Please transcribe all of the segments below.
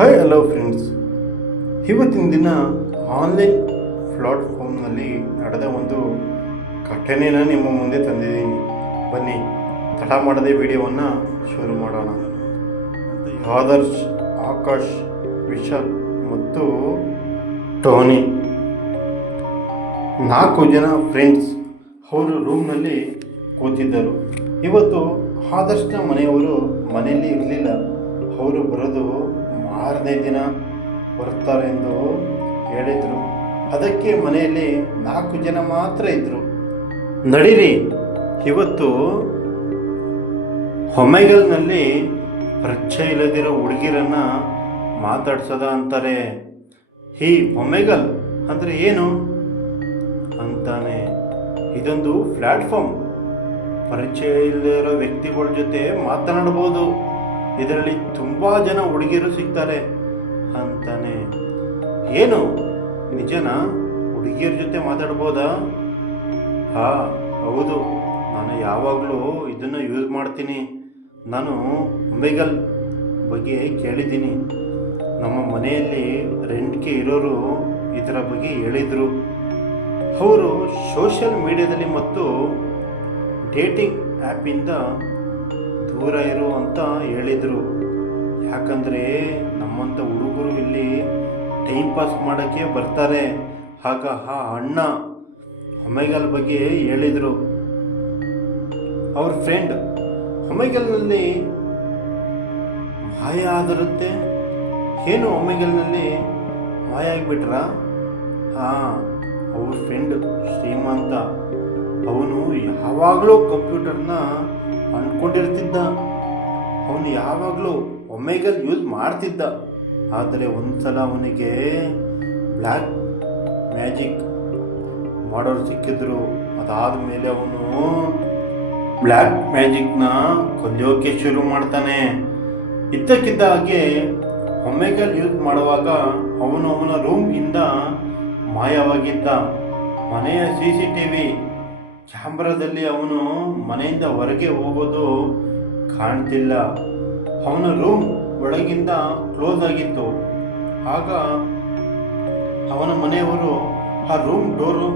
Hi hello friends, ಇವತ್ತಿನ ದಿನ online ಪ್ಲಾಟ್ಫಾರ್ಮ್ನಲ್ಲಿ ನಡೆದ ಒಂದು ಘಟನೆನ ನಿಮ್ಮ ಮುಂದೆ ತಂದಿದ್ದೀನಿ. ಬನ್ನಿ ತಡ ಮಾಡದೆ ವಿಡಿಯೋವನ್ನು ಶುರು ಮಾಡೋಣ. ಆದರ್ಶ್, ಆಕಾಶ್, ವಿಶಾಲ್ ಮತ್ತು ಟೋನಿ 4 ಜನ ಫ್ರೆಂಡ್ಸ್ ಅವರು ರೂಮ್ನಲ್ಲಿ ಕೂತಿದ್ದರು. ಇವತ್ತು ಆದರ್ಶನ ಮನೆಯವರು ಮನೆಯಲ್ಲಿ ಇರಲಿಲ್ಲ. ಅವರು ಬರೋದು ಮಾರನೇ ದಿನ ಬರ್ತಾರೆಂದು ಹೇಳಿದರು. ಅದಕ್ಕೆ ಮನೆಯಲ್ಲಿ 4 ಜನ ಮಾತ್ರ ಇದ್ದರು. ನಡೀರಿ, ಇವತ್ತು ಒಮೆಗಲ್ನಲ್ಲಿ ಪರಿಚಯ ಇಲ್ಲದಿರೋ ಹುಡುಗಿರನ್ನು ಮಾತಾಡ್ಸೋದ ಅಂತಾರೆ. ಈ ಒಮೆಗಲ್ ಅಂದರೆ ಏನು ಅಂತಾನೆ. ಇದೊಂದು ಪ್ಲ್ಯಾಟ್ಫಾರ್ಮ್. ಪರಿಚಯ ಇಲ್ಲದಿರೋ ವ್ಯಕ್ತಿಗಳ ಜೊತೆ ಮಾತನಾಡ್ಬೋದು. ಇದರಲ್ಲಿ ತುಂಬ ಜನ ಹುಡುಗಿಯರು ಸಿಗ್ತಾರೆ ಅಂತಾನೆ. ಏನು ನಿಜನಾ? ಹುಡುಗಿಯರ ಜೊತೆ ಮಾತಾಡ್ಬೋದಾ? ಹೌದು, ನಾನು ಯಾವಾಗಲೂ ಇದನ್ನು ಯೂಸ್ ಮಾಡ್ತೀನಿ. ನಾನು ಒಮೆಗಲ್ ಬಗ್ಗೆ ಕೇಳಿದ್ದೀನಿ. ನಮ್ಮ ಮನೆಯಲ್ಲಿ ರೆಂಟ್ಗೆ ಇರೋರು ಇದರ ಬಗ್ಗೆ ಹೇಳಿದರು. ಅವರು ಸೋಷಿಯಲ್ ಮೀಡಿಯಾದಲ್ಲಿ ಮತ್ತು ಡೇಟಿಂಗ್ ಆ್ಯಪಿಂದ ದೂರ ಇರು ಅಂತ ಹೇಳಿದರು. ಯಾಕಂದರೆ ನಮ್ಮಂಥ ಹುಡುಗರು ಇಲ್ಲಿ ಟೈಮ್ ಪಾಸ್ ಮಾಡೋಕ್ಕೆ ಬರ್ತಾರೆ. ಆಗ ಆ ಅಣ್ಣ ಒಮೆಗಲ್ ಬಗ್ಗೆ ಹೇಳಿದರು. ಅವ್ರ ಫ್ರೆಂಡ್ ಒಮೆಗಲ್ನಲ್ಲಿ ಮಾಯ ಆಗಿರುತ್ತೆ. ಏನು ಒಮೆಗಲ್ನಲ್ಲಿ ಮಾಯ ಆಗಿಬಿಟ್ರಾ? ಅವ್ರ ಫ್ರೆಂಡ್ ಶ್ರೀಮಂತ. ಅವನು ಯಾವಾಗಲೂ ಕಂಪ್ಯೂಟರ್ನ ಅಂದ್ಕೊಂಡಿರ್ತಿದ್ದ. ಅವನು ಯಾವಾಗಲೂ ಒಮೆಗಲ್ ಯೂಸ್ ಮಾಡ್ತಿದ್ದ. ಆದರೆ ಒಂದು ಸಲ ಅವನಿಗೆ ಬ್ಲ್ಯಾಕ್ ಮ್ಯಾಜಿಕ್ ಮಾಡೋರು ಸಿಕ್ಕಿದ್ರು. ಅದಾದ ಮೇಲೆ ಅವನು ಬ್ಲ್ಯಾಕ್ ಮ್ಯಾಜಿಕ್ನ ಕಲಿಯೋಕೆ ಶುರು ಮಾಡ್ತಾನೆ. ಇದ್ದಕ್ಕಿದ್ದ ಹಾಗೆ ಒಮೆಗಲ್ ಯೂಸ್ ಮಾಡುವಾಗ ಅವನ ರೂಮಿಂದ ಮಾಯವಾಗಿದ್ದ. ಮನೆಯ CCTV ಕ್ಯಾಮ್ರಾದಲ್ಲಿ ಅವನು ಮನೆಯಿಂದ ಹೊರಗೆ ಹೋಗೋದು ಕಾಣ್ತಿಲ್ಲ. ಅವನ ರೂಮ್ ಒಳಗಿಂದ ಕ್ಲೋಸ್ ಆಗಿತ್ತು. ಆಗ ಅವನ ಮನೆಯವರು ಆ ರೂಮ್ ಡೋರು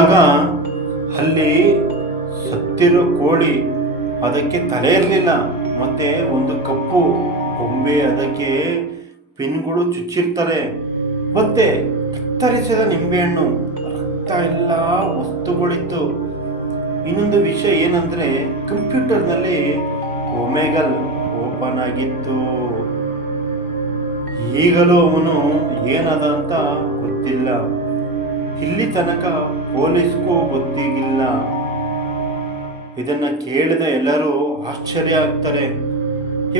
ಆಗ ಅಲ್ಲಿ ಸತ್ತಿರೋ ಕೋಳಿ, ಅದಕ್ಕೆ ತಲೆ ಇರಲಿಲ್ಲ. ಮತ್ತು ಒಂದು ಕಪ್ಪು ಗೊಂಬೆ, ಅದಕ್ಕೆ ಪಿನ್ಗಳು ಚುಚ್ಚಿರ್ತಾರೆ. ಮತ್ತೆ ಕತ್ತರಿಸಿದ ನಿಂಬೆಹಣ್ಣು, ಎಲ್ಲ ವಸ್ತುಗಳಿತ್ತು. ಇನ್ನೊಂದು ವಿಷಯ ಏನಂದರೆ ಕಂಪ್ಯೂಟರ್ನಲ್ಲಿ ಒಮೆಗಲ್ ಓಪನ್ ಆಗಿತ್ತು. ಈಗಲೂ ಅವನು ಏನದ ಅಂತ ಗೊತ್ತಿಲ್ಲ. ಇಲ್ಲಿ ತನಕ ಪೊಲೀಸ್ಗೂ ಗೊತ್ತಿಲ್ಲ. ಇದನ್ನು ಕೇಳಿದ ಎಲ್ಲರೂ ಆಶ್ಚರ್ಯ ಆಗ್ತಾರೆ.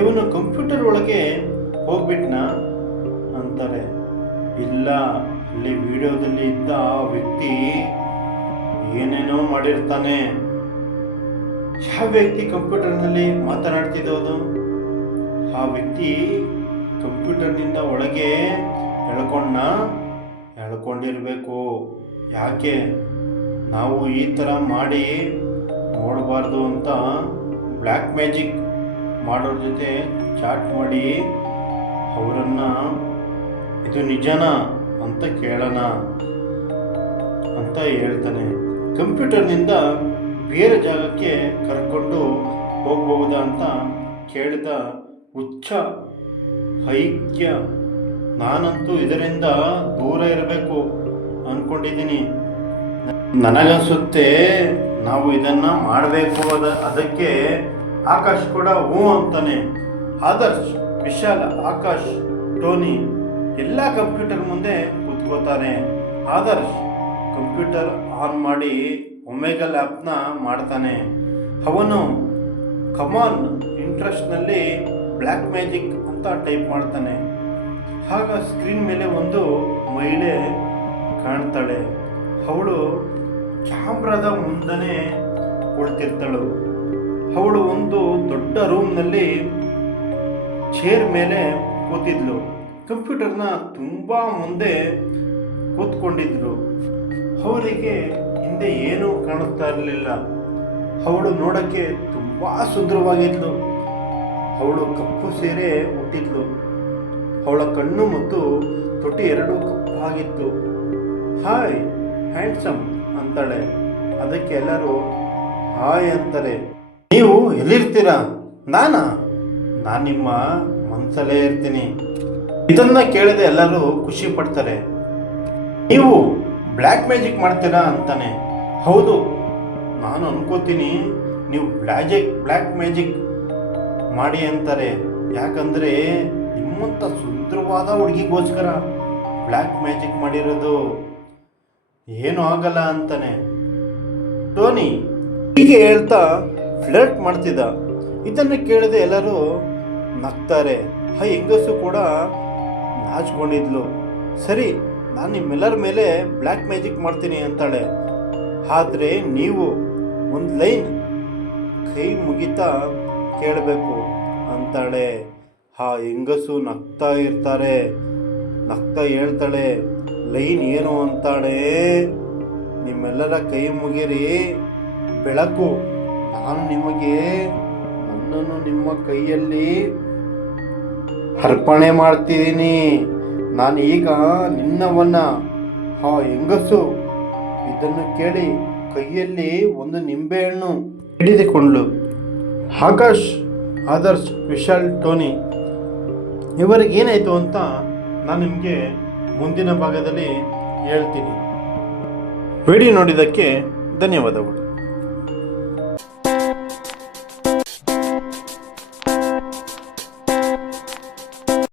ಇವನು ಕಂಪ್ಯೂಟರ್ ಒಳಗೆ ಹೋಗ್ಬಿಟ್ನಾ ಅಂತಾರೆ. ಇಲ್ಲ, ಅಲ್ಲಿ ವಿಡಿಯೋದಲ್ಲಿ ಇದ್ದ ಆ ವ್ಯಕ್ತಿ ಏನೇನೋ ಮಾಡಿರ್ತಾನೆ. ಯಾವ ವ್ಯಕ್ತಿ ಕಂಪ್ಯೂಟರ್ನಲ್ಲಿ ಮಾತನಾಡ್ತಿದ್ದೋದು? ಆ ವ್ಯಕ್ತಿ ಕಂಪ್ಯೂಟರ್ನಿಂದ ಒಳಗೆ ಎಳ್ಕೊಂಡಿರಬೇಕು. ಯಾಕೆ ನಾವು ಈ ಥರ ಮಾಡಿ ನೋಡಬಾರ್ದು ಅಂತ ಬ್ಲ್ಯಾಕ್ ಮ್ಯಾಜಿಕ್ ಮಾಡೋರ ಜೊತೆ ಚಾಟ್ ಮಾಡಿ ಅವರನ್ನು ಇದು ನಿಜನಾ ಅಂತ ಕೇಳೋಣ ಅಂತ ಹೇಳ್ತಾನೆ. ಕಂಪ್ಯೂಟರ್ನಿಂದ ಬೇರೆ ಜಾಗಕ್ಕೆ ಕರ್ಕೊಂಡು ಹೋಗ್ಬಹುದಾ ಅಂತ ಕೇಳಿದ ಹುಚ್ಚ ಐಕ್ಯ. ನಾನಂತೂ ಇದರಿಂದ ದೂರ ಇರಬೇಕು ಅಂದ್ಕೊಂಡಿದ್ದೀನಿ. ನನಗನ್ಸುತ್ತೆ ನಾವು ಇದನ್ನು ಮಾಡಬೇಕು. ಅದಕ್ಕೆ ಆಕಾಶ್ ಕೂಡ ಹ್ಞೂ ಅಂತಾನೆ. ಆದರ್ಶ್, ವಿಶಾಲ್, ಆಕಾಶ್, ಟೋನಿ ಎಲ್ಲ ಕಂಪ್ಯೂಟರ್ ಮುಂದೆ ಕೂತ್ಕೋತಾನೆ. ಆದರ್ಶ್ ಕಂಪ್ಯೂಟರ್ ಆನ್ ಮಾಡಿ ಒಮೆಗಲ್ ಆ್ಯಪ್ನ ಮಾಡ್ತಾನೆ. ಅವನು ಕಮಾನ್ ಇಂಟ್ರೆಸ್ಟ್ನಲ್ಲಿ ಬ್ಲ್ಯಾಕ್ ಮ್ಯಾಜಿಕ್ ಅಂತ ಟೈಪ್ ಮಾಡ್ತಾನೆ. ಆಗ ಸ್ಕ್ರೀನ್ ಮೇಲೆ ಒಂದು ಮಹಿಳೆ ಕಾಣ್ತಾಳೆ. ಅವಳು ಕ್ಯಾಮ್ರಾದ ಮುಂದನೆ ಕುಳಿತಿರ್ತಾಳು. ಅವಳು ಒಂದು ದೊಡ್ಡ ರೂಮ್ನಲ್ಲಿ ಚೇರ್ ಮೇಲೆ ಕೂತಿದ್ಲು. ಕಂಪ್ಯೂಟರ್ನ ತುಂಬ ಮುಂದೆ ಕೂತ್ಕೊಂಡಿದ್ರು. ಅವರಿಗೆ ಹಿಂದೆ ಏನೂ ಕಾಣುತ್ತಾ ಇರಲಿಲ್ಲ. ಅವಳು ನೋಡೋಕ್ಕೆ ತುಂಬ ಸುಂದರವಾಗಿದ್ಲು. ಅವಳು ಕಪ್ಪು ಸೀರೆ ಹುಟ್ಟಿದ್ಲು. ಅವಳ ಕಣ್ಣು ಮತ್ತು ತೊಟಿ ಎರಡೂ ಕಪ್ಪಾಗಿತ್ತು. ಹಾಯ್ ಹ್ಯಾಂಡ್ಸಮ್ ಅಂತಾಳೆ. ಅದಕ್ಕೆ ಎಲ್ಲರೂ ಹಾಯ್ ಅಂತಾರೆ. ನೀವು ಎಲ್ಲಿರ್ತೀರಾ? ನಾನು ನಿಮ್ಮ ಮನಸ್ಸಲ್ಲೇ ಇರ್ತೀನಿ. ಇದನ್ನ ಕೇಳಿದೆ ಎಲ್ಲರೂ ಖುಷಿ ಪಡ್ತಾರೆ. ನೀವು ಬ್ಲ್ಯಾಕ್ ಮ್ಯಾಜಿಕ್ ಮಾಡ್ತೀರಾ ಅಂತಾನೆ. ಹೌದು, ನಾನು ಅನ್ಕೋತೀನಿ ನೀವು ಬ್ಲ್ಯಾಕ್ ಮ್ಯಾಜಿಕ್ ಮಾಡಿ ಅಂತಾರೆ. ಯಾಕಂದರೆ ನಿಮ್ಮಂಥ ಸುಂದರವಾದ ಹುಡುಗಿಗೋಸ್ಕರ ಬ್ಲ್ಯಾಕ್ ಮ್ಯಾಜಿಕ್ ಮಾಡಿರೋದು. ಏನೂ ಆಗಲ್ಲ ಅಂತಾನೆ. ಟೋನಿ ಹೀಗೆ ಹೇಳ್ತಾ ಫ್ಲರ್ಟ್ ಮಾಡ್ತಿದ್ದ. ಇದನ್ನು ಕೇಳಿದೆ ಎಲ್ಲರೂ ನಗ್ತಾರೆ. ಆ ಹೆಂಗಸು ಕೂಡ ನಾಚ್ಕೊಂಡಿದ್ಲು. ಸರಿ, ನಾನು ನಿಮ್ಮೆಲ್ಲರ ಮೇಲೆ ಬ್ಲ್ಯಾಕ್ ಮ್ಯಾಜಿಕ್ ಮಾಡ್ತೀನಿ ಅಂತಾಳೆ. ಆದರೆ ನೀವು ಒಂದು ಲೈನ್ ಕೈ ಮುಗಿತಾ ಕೇಳಬೇಕು ಅಂತಾಳೆ. ಆ ಹೆಂಗಸು ನಗ್ತಾ ಹೇಳ್ತಾಳೆ, ಲೈನ್ ಏನು ಅಂತಾಳೆ? ನಿಮ್ಮೆಲ್ಲರ ಕೈ ಮುಗಿರಿ, ಬೆಳಕು. ನಾನು ನಿಮಗೆ ನನ್ನನ್ನು ನಿಮ್ಮ ಕೈಯಲ್ಲಿ ಅರ್ಪಣೆ ಮಾಡ್ತಿದ್ದೀನಿ. ನಾನು ಈಗ ನಿನ್ನವನ್ನ. ಆ ಹೆಂಗಸು ಇದನ್ನು ಕೇಳಿ ಕೈಯಲ್ಲಿ ಒಂದು ನಿಂಬೆಹಣ್ಣು ಹಿಡಿದುಕೊಂಡ್ಳು. ಆದರ್ಶ್, ವಿಶಾಲ್, ಟೋನಿ ಇವರಿಗೇನಾಯಿತು ಅಂತ ನಾನು ನಿಮಗೆ ಮುಂದಿನ ಭಾಗದಲ್ಲಿ ಹೇಳ್ತೀನಿ. ವಿಡಿಯೋ ನೋಡಿದ್ದಕ್ಕೆ ಧನ್ಯವಾದಗಳು.